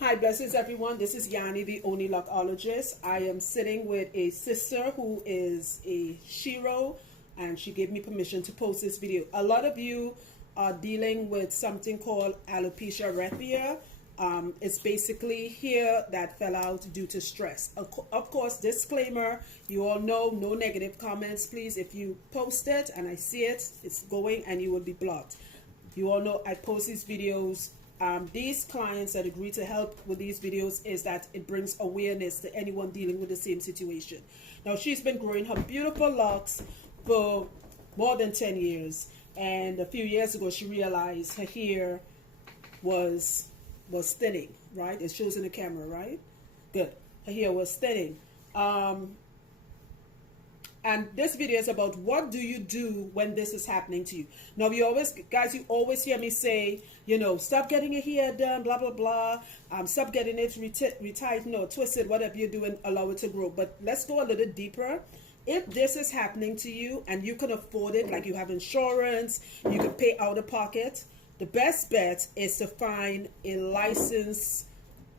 Hi, blessings everyone. This is Yanni, the only Loccologist. I am sitting with a sister who is a Shiro, and she gave me permission to post this video. A lot of you are dealing with something called alopecia areata. It's basically hair that fell out due to stress. Of course, disclaimer, you all know, no negative comments, please. If you post it and I see it, it's going and you will be blocked. You all know I post these videos. These clients that agree to help with these videos is that it brings awareness to anyone dealing with the same situation. Now, she's been growing her beautiful locks for more than 10 years. And a few years ago, she realized her hair was thinning, right? It shows in the camera, right? Good. Her hair was thinning. And this video is about what do you do when this is happening to you. Now, you always hear me say, you know, stop getting your hair done, blah, blah, blah. Stop getting it retightened or twisted, whatever you're doing, allow it to grow. But let's go a little deeper. If this is happening to you and you can afford it, like you have insurance, you can pay out of pocket, the best bet is to find a licensed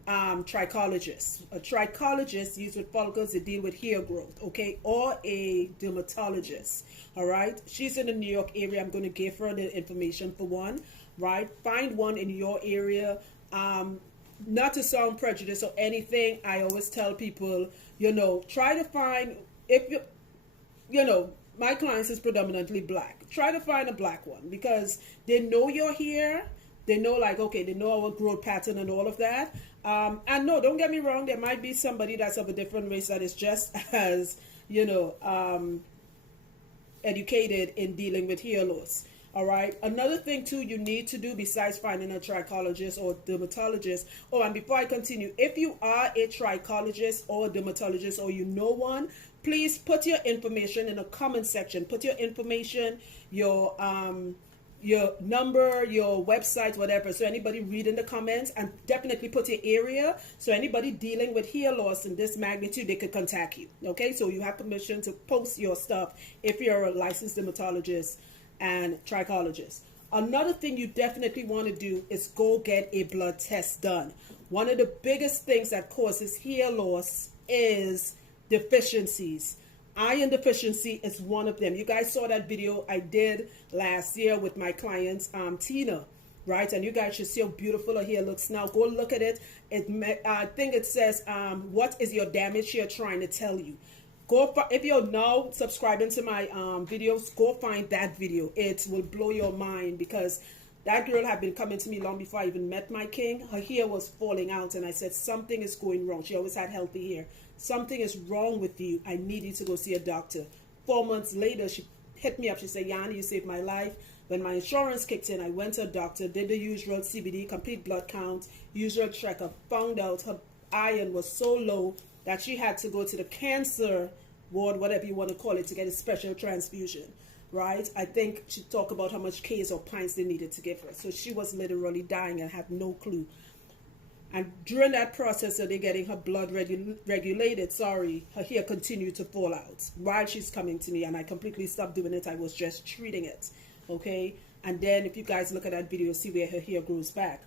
trichologist. A trichologist deals with follicles that deal with hair growth, okay, or a dermatologist. All right, she's in the New York area. I'm going to give her the information for one, right? Find one in your area. Not to sound prejudiced or anything, I always tell people, you know, try to find, if you know, my clients is predominantly black. Try to find a black one because they know your hair. They know, like, okay, they know our growth pattern and all of that. And no, don't get me wrong. There might be somebody that's of a different race that is just as, you know, educated in dealing with hair loss. All right. Another thing, too, you need to do besides finding a trichologist or dermatologist. Oh, and before I continue, if you are a trichologist or a dermatologist or you know one, please put your information in the comment section. Put your information, your number, your website, whatever. So anybody reading the comments, and definitely put your area. So anybody dealing with hair loss in this magnitude, they could contact you. Okay. So you have permission to post your stuff if you're a licensed dermatologist and trichologist. Another thing you definitely want to do is go get a blood test done. One of the biggest things that causes hair loss is deficiencies. Iron deficiency is one of them. You guys saw that video I did last year with my client Tina, right? And you guys should see how beautiful her hair looks now. Go look at it. I think it says, what is your damage here trying to tell you? If you're now subscribing to my videos, go find that video. It will blow your mind because that girl had been coming to me long before I even met my king. Her hair was falling out and I said, something is going wrong. She always had healthy hair. Something is wrong with you. I need you to go see a doctor. 4 months later, she hit me up. She said, Yanni, you saved my life. When my insurance kicked in, I went to a doctor, did the usual CBD, complete blood count, usual checker, found out her iron was so low that she had to go to the cancer ward, whatever you want to call it, to get a special transfusion, right? I think she talked about how much Ks or pints they needed to give her. So she was literally dying and had no clue. And during that process of they getting her blood regulated, her hair continued to fall out while she's coming to me. And I completely stopped doing it. I was just treating it, okay? And then if you guys look at that video, see where her hair grows back.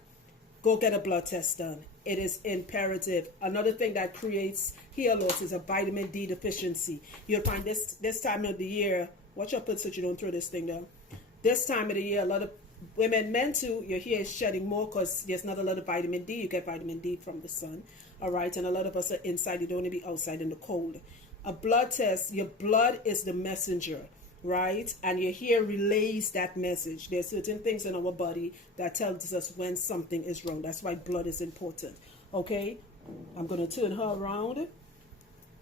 Go get a blood test done. It is imperative. Another thing that creates hair loss is a vitamin D deficiency. You'll find this time of the year, watch your foot so you don't throw this thing down. This time of the year, a lot of women, men too, your hair is shedding more because there's not a lot of vitamin D. You get vitamin D from the sun, all right? And a lot of us are inside. You don't want to be outside in the cold. A blood test, your blood is the messenger, right? And your hair relays that message. There's certain things in our body that tells us when something is wrong. That's why blood is important, okay? I'm going to turn her around.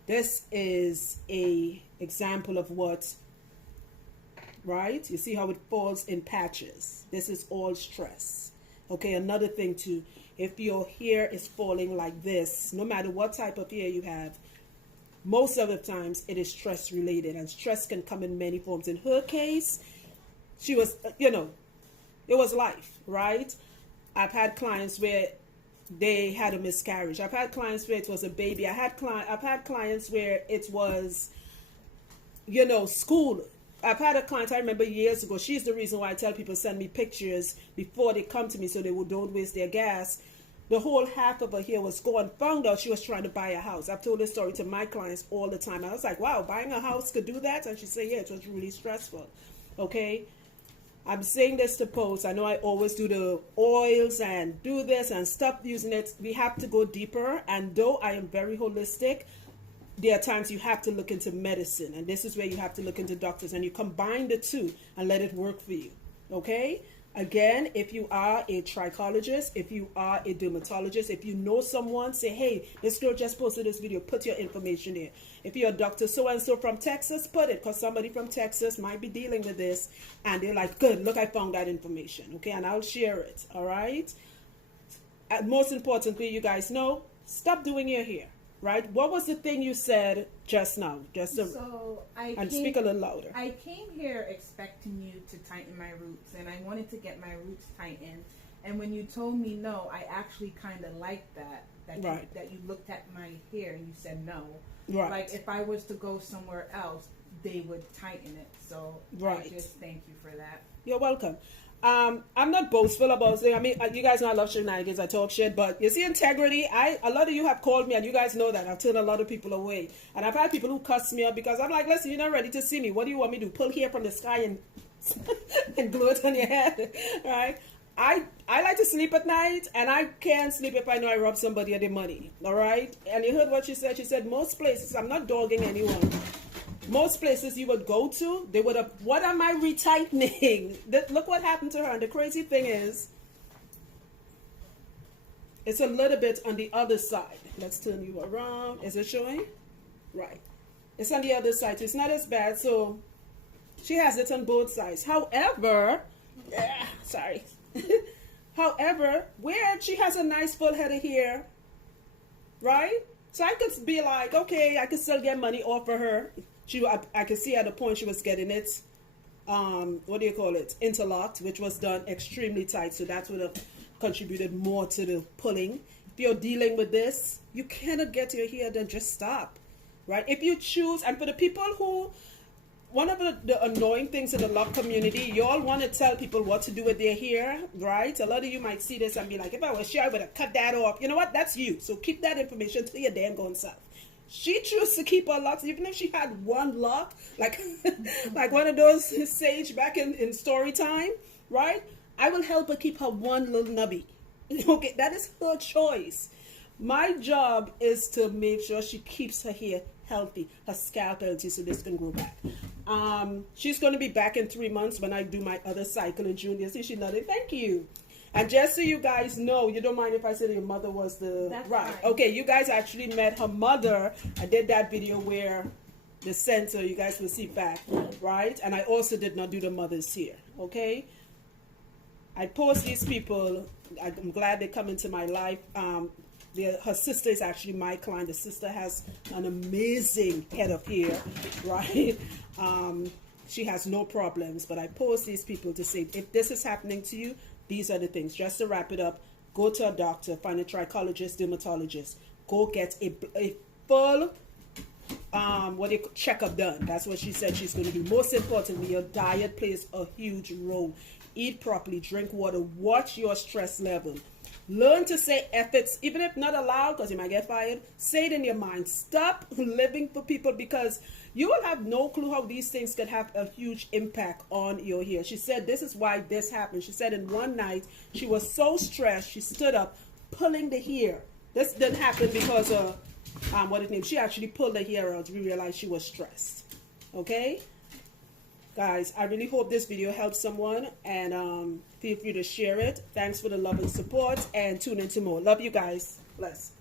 This is a example of what, right? You see how it falls in patches. This is all stress. Okay, another thing too, if your hair is falling like this, no matter what type of hair you have, most of the times it is stress related, and stress can come in many forms. In her case, she was, you know, it was life, right? I've had clients where they had a miscarriage. I've had clients where it was a baby. I've had clients where it was, you know, school. I've had a client, I remember years ago, she's the reason why I tell people send me pictures before they come to me so they don't waste their gas. the whole half of her hair was gone. Found out she was trying to buy a house. I've told this story to my clients all the time. I was like, wow, buying a house could do that? And she said, yeah, it was really stressful. Okay? I'm saying this to post. I know I always do the oils and do this and stop using it. We have to go deeper. And though I am very holistic, there are times you have to look into medicine. And this is where you have to look into doctors. And you combine the two and let it work for you. Okay? Again, if you are a trichologist, if you are a dermatologist, if you know someone, say, hey, this girl just posted this video, put your information there. If you're a doctor so-and-so from Texas, put it, because somebody from Texas might be dealing with this, and they're like, good, look, I found that information, okay, and I'll share it, all right? And most importantly, you guys know, stop doing your hair, right? What was the thing you said just now? Speak a little louder. I came here expecting you to tighten my roots, and I wanted to get my roots tightened. And when you told me no, I actually kind of liked that. Right. That you looked at my hair and you said no. Right. Like if I was to go somewhere else, they would tighten it. So right. I just thank you for that. You're welcome. I'm not boastful about saying, I mean, you guys know I love shenanigans, I talk shit, but you see integrity, a lot of you have called me, and you guys know that I've turned a lot of people away, and I've had people who cuss me up because I'm like, listen, you're not ready to see me, what do you want me to do, pull hair from the sky and and glue it on your head, right? I like to sleep at night, and I can't sleep if I know I robbed somebody of their money, all right? And you heard what she said most places, I'm not dogging anyone, most places you would go to, they would have, what am I retightening? Look what happened to her. And the crazy thing is, it's a little bit on the other side. Let's turn you around. Is it showing? Right. It's on the other side, so it's not as bad. So she has it on both sides. However, sorry. However, where she has a nice full head of hair, right? So I could be like, okay, I could still get money off of her. I could see at the point she was getting it, what do you call it, interlocked, which was done extremely tight. So that would have contributed more to the pulling. If you're dealing with this, you cannot get your hair done, just stop, right? If you choose, and for the people who, one of the annoying things in the Loc community, you all want to tell people what to do with their hair, right? A lot of you might see this and be like, if I was sure, I would have cut that off. You know what? That's you. So keep that information to your damn gone self. She chose to keep her locks, even if she had one lock, like like one of those sage back in story time, right? I will help her keep her one little nubby. Okay, that is her choice. My job is to make sure she keeps her hair healthy, her scalp healthy, so this can grow back. She's going to be back in 3 months when I do my other cycle in June. You see, she nodded. Thank you. And just so you guys know, you don't mind if I say that your mother was the... That's right. fine. Okay, you guys actually met her mother. I did that video where the center, you guys will see back, right? And I also did not do the mothers here, okay? I post these people. I'm glad they come into my life. Her sister is actually my client. The sister has an amazing head of hair, right? She has no problems, but I post these people to say, if this is happening to you, these are the things. Just to wrap it up, go to a doctor, find a trichologist, dermatologist. Go get a full checkup done. That's what she said she's going to do. Most importantly, your diet plays a huge role. Eat properly, drink water, watch your stress level. Learn to say ethics, even if not allowed, because you might get fired. Say it in your mind. Stop living for people, because you will have no clue how these things could have a huge impact on your hair. She said this is why this happened. She said in one night, she was so stressed, she stood up, pulling the hair. This didn't happen because of, she actually pulled the hair out. We realized she was stressed. Okay? Guys, I really hope this video helps someone, and feel free to share it. Thanks for the love and support, and tune in to more. Love you guys. Bless.